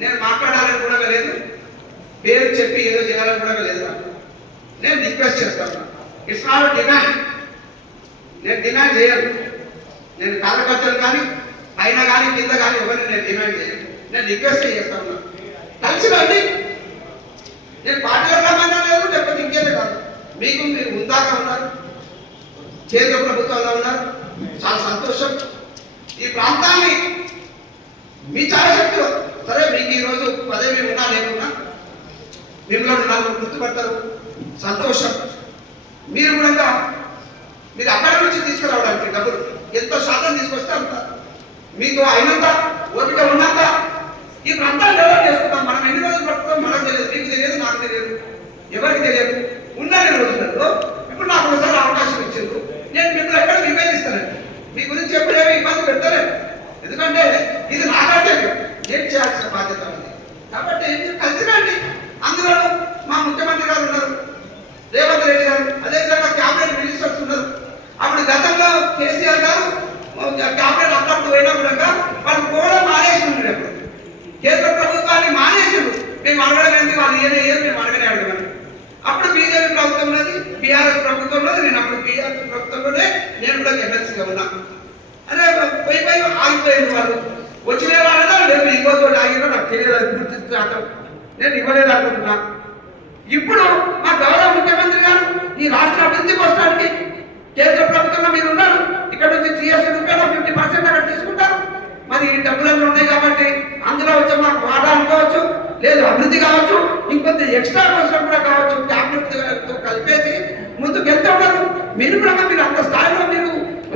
నేను మాట్లాడాలని కూడా లేదు. పేరు చెప్పి ఏదో చేయాలని కూడా లేదు నేను రిక్వెస్ట్ చేస్తాను ఇట్స్ నాట్ డిమాండ్ నేను డిమాండ్ చేయను. నేను కార్యకర్తలు కానీ పైన కానీ కింద కానీ ఎవరిని నేను డిమాండ్ చేయను. నేను రిక్వెస్ట్ చేస్తాను కలిసి రండి నేను పార్టీలో రమ్మన్నా లేదు లేకపోతే ఇంకేదో కాదు. మీకు మీరు ఉందాక ఉన్నారు. కేంద్ర ప్రభుత్వంలో ఉన్నారు. చాలా సంతోషం. ఈ ప్రాంతాన్ని మీ చాలా శక్తులు సరే మీకు ఈరోజు పదవి ఉన్నా లేకున్నా మిమ్మల్ని నలుగురు గుర్తుపడతారు. సంతోషం. మీరు కూడా మీరు అక్కడి నుంచి తీసుకురావడానికి డబ్బులు. ఎంతో శాతం తీసుకొస్తే అంత. మీకు అయినంత ఓపిక ఉన్నంత. ఈ ప్రాంతాలు డెవలప్ చేసుకుంటాం. మనం ఎన్ని రోజులు పడుతుందో మనకు తెలియదు. మీకు తెలియదు నాకు తెలియదు. ఎవరికి తెలియదు? ఉన్న రోజులలో ఇప్పుడు నాకు ఒకసారి అవకాశం ఇచ్చిండ్రు నేను మిమ్మల్ని ఎక్కడ విభేదిస్తానండి మీ గురించి ఎప్పుడేమీ ఇబ్బంది పెడతలేదు ఎందుకంటే ఇది నా కర్తవ్యం నేను చేయాల్సిన బాధ్యత ఉంది కాబట్టి మీరు కలిసి రండి మంత్రులు మా ముఖ్యమంత్రి గారు ఉన్నారు. రేవంత్ రెడ్డి గారు అదేవిధంగా క్యాబినెట్ మినిస్టర్స్ ఉన్నారు. అప్పుడు గతంలో కేసీఆర్ గారు క్యాబినెట్ అప్పుడప్పుడు పోయినప్పుడు వాళ్ళు కూడా మానేసి ఉండే కేంద్ర ప్రభుత్వాన్ని మానేసిండు మేము అడగడం ఏంది? వాళ్ళు ఏదో ఏదో మేము అడగనే అడగమని అప్పుడు బీజేపీ ప్రభుత్వంలోది బీఆర్ఎస్ ప్రభుత్వంలోది నేను అప్పుడు బీఆర్ఎస్ ప్రభుత్వంలోనే నేను కూడా ఎమ్మెల్సీగా ఉన్నా. అదే పోయి పోయి ఆగిపోయింది వాళ్ళు. వచ్చిన వాళ్ళ లేదు ఇంకోతో ఆగినా నాకు తెలియదు అది పూర్తి శాతం నేను ఇవ్వలేదు అనుకుంటున్నా ఇప్పుడు మా గౌరవ ముఖ్యమంత్రి గారు ఈ రాష్ట్ర అభివృద్ధి కోసానికి కేంద్ర ప్రభుత్వంలో మీరు ఉన్నారు. ఇక్కడ నుంచి జిఎస్టీ రూపాయలు ఫిఫ్టీ పర్సెంట్ అక్కడ తీసుకుంటారు. మరి ఈ డబ్బులన్నీ ఉన్నాయి కాబట్టి అందులో వచ్చే మాకు వాటా అనుకోవచ్చు లేదు అభివృద్ధి కావచ్చు ఇంకొంత ఎక్స్ట్రా కోసం కూడా కావచ్చు క్యాబినెట్ కలిపేసి ముందుకు వెళ్తూ ఉన్నారు. మీరు కూడా మీరు అంత స్థాయిలో మీరు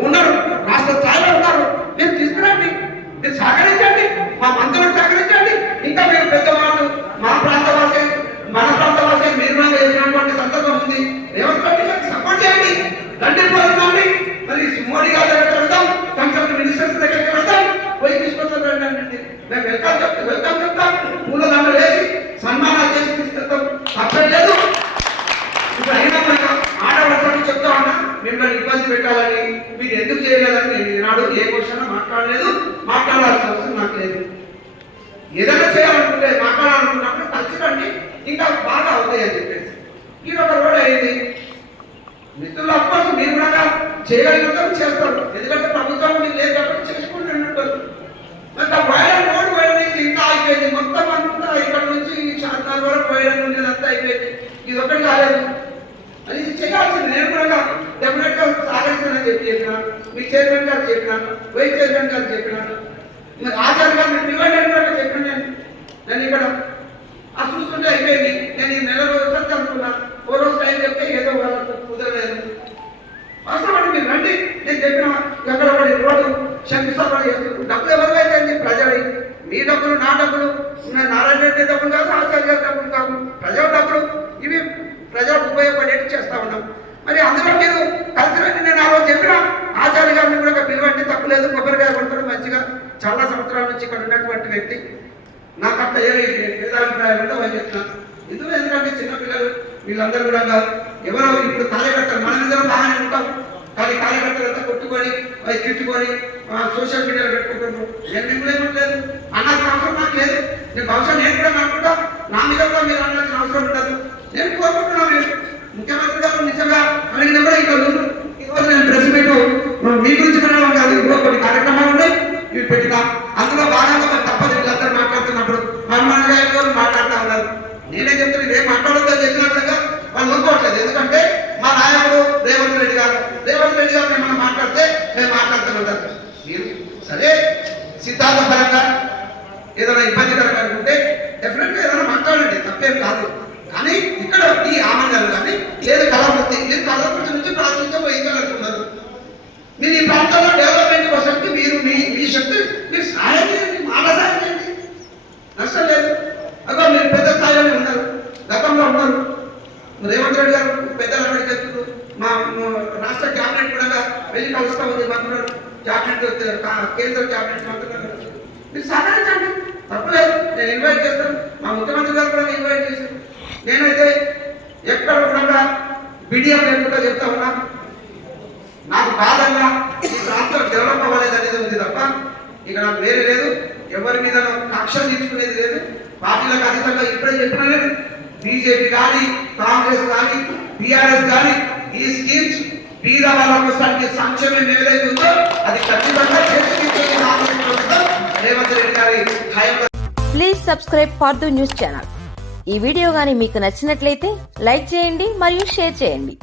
ఉన్నారు రాష్ట్ర స్థాయిలో ఉన్నారు మీరు తీసుకురండి మీరు సహకరించండి మా మంత్రులకు సహకరించండి ఇంకా మీరు పెద్దవాళ్ళు మా ప్రాంత వాసే మన ప్రాంత వాసే మీరు కూడా ఎదిగినటువంటి సందర్భం ఉంది రేవంత్ రెడ్డి గారికి సపోర్ట్ చేయండి రండి పోతుందండి మరి మోడీ గారి దగ్గరికి వెళ్తాం కన్సల్ట్ మినిస్టర్స్ దగ్గరికి వెళ్తాం పోయి తీసుకొస్తాం రండి మేము వెల్కమ్ చెప్తాం వెల్కమ్ చెప్తాం పూలదండ వేసి సన్మానాలు చేసి తీసుకెళ్తాం తప్పేం లేదు ఇప్పుడు అయినా కూడా ఆడవలసని చెప్తా ఉన్నా మిమ్మల్ని ఇబ్బంది పెట్టాలని మీరు ఎందుకు చేయలేదని నేను ఈనాడు ఏ క్వశ్చన్ మాట్లాడలేదు? మాట్లాడాల్సిన అవసరం నాకు లేదు. ఏదైనా చేయాలనుకుంటే మాట్లాడాలనుకున్నప్పుడు కలిసి రండి ఇంకా బాగా అవుతాయి అని చెప్పేసి. ఇది ఒక రోడ్ అయింది. మిత్రులు అఫ్కోర్స్ మీరు కూడా చేయగలిగినంత చేస్తారు. ఎందుకంటే ప్రభుత్వం మీరు లేదు కాబట్టి చేసుకుంటున్నట్టు మరి వైరల్ రోడ్ వేయడానికి ఇంకా అయిపోయింది. మొత్తం అనుకుంటా ఇక్కడ నుంచి శాంతాల వరకు వేయడం ఉండేది అంతా అయిపోయింది. ఇది ఒకటి కాలేదు. అది చేయాల్సింది. నేను కూడా డెఫినెట్గా సాగరిస్తానని చెప్పి చెప్పినాను మీ చైర్మన్ గారు చెప్పినాను వైస్ చైర్మన్ గారు చెప్పినాను మరి ఆచార్య గారు మీరు పిలవండి చెప్పిన నేను. నేను ఇక్కడ ఆ చూస్తుంటే అయిపోయింది. నేను ఈ నెల రోజులు అనుకున్నా. ఓ రోజు టైం చెప్తే ఏదో వాళ్ళకు కుదరలేదు. వాస్తవం మీరు రండి. నేను చెప్పిన ఎక్కడ పడి రోడ్డు శంకుస్థాపన చేస్తున్నారు. డబ్బులు ఎవరికైతే అండి? ప్రజలై మీ డబ్బులు నా డబ్బులు. నారాయణ రెడ్డి డబ్బులు కాదు ఆచార్య గారి డబ్బులు కాదు ప్రజల డబ్బులు. ఇవి ప్రజలకు ఉపయోగపడేట్టు చేస్తా ఉన్నాం. మరి అందులో మీరు కలిసి నేను ఆ రోజు చెప్పిన. ఆచార్య గారిని కూడా పిలువంటే తప్పు లేదు కొబ్బరికాయ కొడతాడు మంచిగా. చాలా సంవత్సరాల నుంచి ఇక్కడ ఉన్నటువంటి వ్యక్తి. నాకు అట్లా ఏ భేదాభిప్రాయాలు ఉండవు అని చెప్తున్నాను ఇందులో ఎందుకంటే చిన్నపిల్లలు వీళ్ళందరూ కూడా ఎవరో ఇప్పుడు కార్యకర్తలు మన ఇద్దరం బాగానే ఉంటాం. కానీ కార్యకర్తలు అంతా కొట్టుకొని అవి తిట్టుకొని సోషల్ మీడియాలో పెట్టుకుంటున్నారు. నేను మిమ్మల్ని ఏమట్లేదు అన్నాల్సిన అవసరం నాకు లేదు. నేను బహుశా నేను కూడా అనుకుంటా. నా మీద కూడా మీరు అనాల్సిన అవసరం ఉండదు. నేను కోరుకుంటున్నాను నేను ముఖ్యమంత్రి గారు నిజంగా అడిగిన కూడా ఇక్కడ ఉంది. ఈరోజు నేను ప్రెస్ మీట్ మీ గురించి పెట్టడం కాదు ఇప్పుడు కొన్ని కార్యక్రమాలు ఉన్నాయి. ఇవి పెట్టినా అందులో భాగంగా మరి తప్పదు వీళ్ళందరూ మాట్లాడుతున్నప్పుడు హనుమాన్ గారు మాట్లాడుతూ ఉన్నారు. నేనే చెప్తున్నా ఇదేం మాట్లాడొద్దని చెప్పినట్లుగా వాళ్ళు ఊరుకోవట్లేదు. ఎందుకంటే మా నాయకుడు రేవంత్ రెడ్డి గారు రేవంత్ రెడ్డి గారు ఏమన్నా మాట్లాడితే మేము మాట్లాడుతున్నారు మీరు సరే సిద్ధాంతపరంగా ఏదైనా ఇబ్బందికరంగా అనుకుంటే డెఫినెట్గా ఏదైనా మాట్లాడండి తప్పేం కాదు. కానీ ఇక్కడ ఈ ఆమంగాలు కానీ ఏది కలవ మీరు కళావృత్తి నుంచి ప్రాతినిధ్యం వహించాలనుకున్నారు మీరు ఈ ప్రాంతంలో డెవలప్మెంట్ కోసంకి మీరు మీ మీ శక్తి మీరు సహాయం చేయండి మాట సహాయం చేయండి నష్టం లేదు అగో మీరు పెద్ద స్థాయిలోనే ఉన్నారు గతంలో ఉన్నారు రేవంత్ రెడ్డి గారు పెద్దలు అక్కడికి చెప్తున్నారు మా మా రాష్ట్ర క్యాబినెట్ కూడా వెళ్ళి కలుస్తా ఉంది మంత్రులు క్యాబినెట్ కా- కేంద్ర క్యాబినెట్ మంత్రులు మీరు సహకరించండి తప్పలేదు. నేను ఇన్వైట్ చేస్తాను. మా ముఖ్యమంత్రి గారు కూడా ఇన్వైట్ చేశాను నేనైతే ఎక్కడ కూడా బిడియం లేకుండా చెప్తా ఉన్నా. నాకు బాధంగా ఈ ప్రాంతం డెవలప్ అవ్వలేదు అనేది ఉంది తప్ప ఇక నాకు వేరే లేదు. ఎవరి మీద నాకు కక్ష తీసుకునేది లేదు. పార్టీలకు అతీతంగా ఇప్పుడే చెప్పినా నేను బీజేపీ కానీ కాంగ్రెస్ కానీ బీఆర్ఎస్ కానీ ఈ స్కీమ్స్ బీద వాళ్ళ సంక్షేమం ఏదైతే ఉందో అది ఖచ్చితంగా చేసి రేవంత్ రెడ్డి గారి please subscribe for news channel ఈ వీడియో గాని మీకు నచ్చినట్లయితే లైక్ చేయండి మరియు షేర్ చేయండి.